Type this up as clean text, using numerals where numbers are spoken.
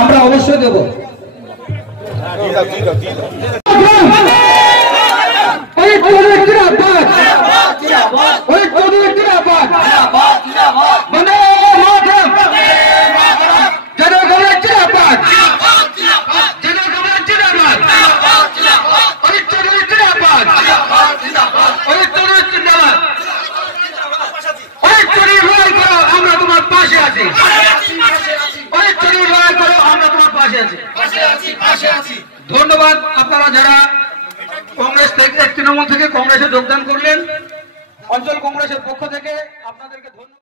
আমরা অবশ্যই দেব। আমরা তোমার পাশে আছি, ধন্যবাদ। আপনারা যারা কংগ্রেস থেকে তৃণমূল থেকে কংগ্রেসে যোগদান করলেন, অঞ্চল কংগ্রেসের পক্ষ থেকে আপনাদেরকে ধন্যবাদ।